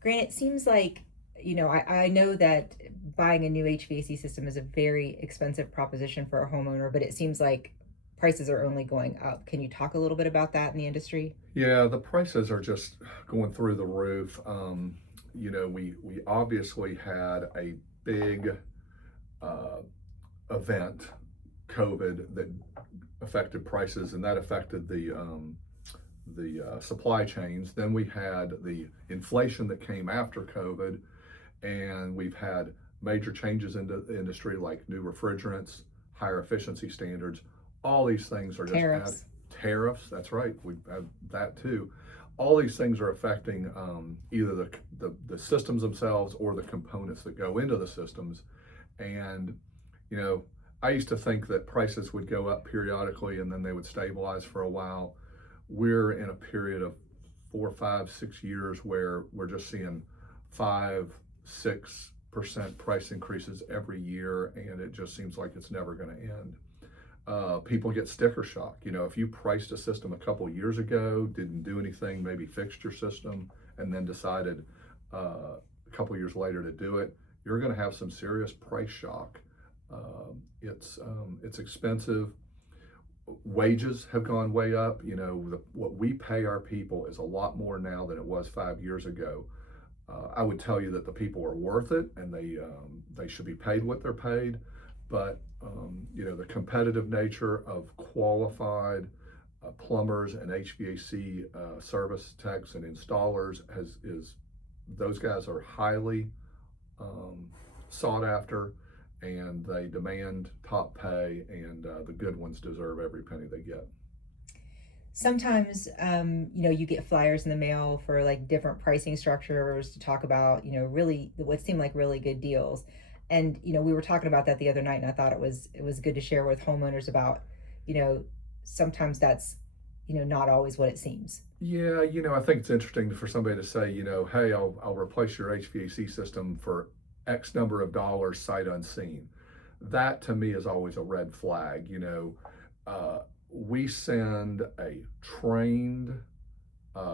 Grant, it seems like, I know that buying a new HVAC system is a very expensive proposition for a homeowner, but it seems like prices are only going up. Can you talk a little bit about that in the industry? Yeah, the prices are just going through the roof. We obviously had a big uh, event, COVID, that affected prices, and that affected the supply chains. Then we had the inflation that came after COVID, and we've had major changes in the industry like new refrigerants, higher efficiency standards. All these things are just Tariffs. tariffs. That's right. We've had that too. All these things are affecting either the systems themselves or the components that go into the systems. And you know, I used to think that prices would go up periodically and then they would stabilize for a while. We're in a period of 4, 5, 6 years where we're just seeing 5, 6% price increases every year, and it just seems like it's never going to end. People get sticker shock. If you priced a system a couple years ago, didn't do anything, maybe fixed your system, and then decided a couple years later to do it, you're going to have some serious price shock. It's expensive. Wages have gone way up. What we pay our people is a lot more now than it was 5 years ago. I would tell you that the people are worth it, and they should be paid what they're paid. But the competitive nature of qualified plumbers and HVAC service techs and installers is those guys are highly sought after, and they demand top pay, and the good ones deserve every penny they get. Sometimes, you get flyers in the mail for like different pricing structures to talk about, really what seem like really good deals. And, we were talking about that the other night, and I thought it was good to share with homeowners about, you know, sometimes that's, not always what it seems. Yeah, I think it's interesting for somebody to say, hey, I'll replace your HVAC system for X number of dollars sight unseen. That to me is always a red flag. We send a trained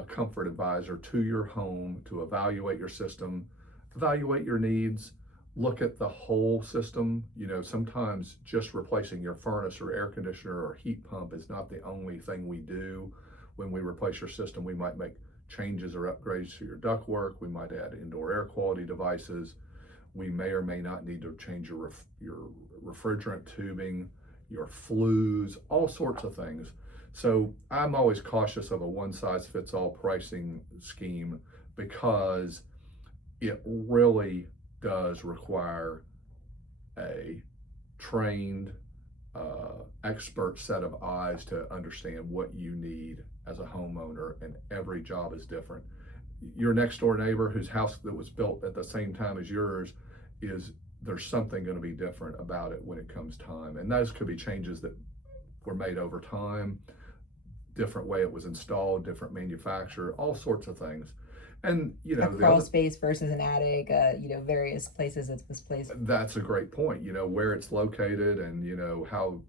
comfort advisor to your home to evaluate your system, evaluate your needs, look at the whole system. Sometimes just replacing your furnace or air conditioner or heat pump is not the only thing we do. When we replace your system, we might make changes or upgrades to your ductwork. We might add indoor air quality devices. We may or may not need to change your refrigerant tubing, your flues, all sorts of things. So I'm always cautious of a one size fits all pricing scheme, because it really does require a trained, expert set of eyes to understand what you need as a homeowner, and every job is different. Your next door neighbor whose house that was built at the same time as yours, is there's something going to be different about it when it comes time, and those could be changes that were made over time, different way it was installed, different manufacturer, all sorts of things. And A the crawl other, space versus an attic, various places it's misplaced. that's a great point. Where it's located, and how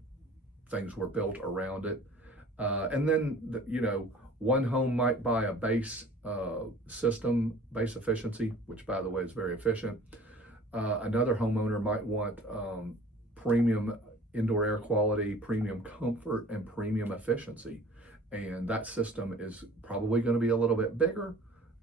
things were built around it. And then one home might buy a base system, base efficiency, which by the way is very efficient. Another homeowner might want premium indoor air quality, premium comfort, and premium efficiency. And that system is probably going to be a little bit bigger,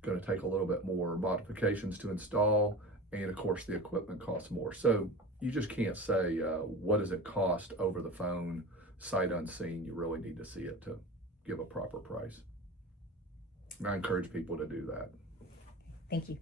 going to take a little bit more modifications to install, and of course the equipment costs more. So you just can't say what does it cost over the phone, sight unseen. You really need to see it to give a proper price. And I encourage people to do that. Thank you.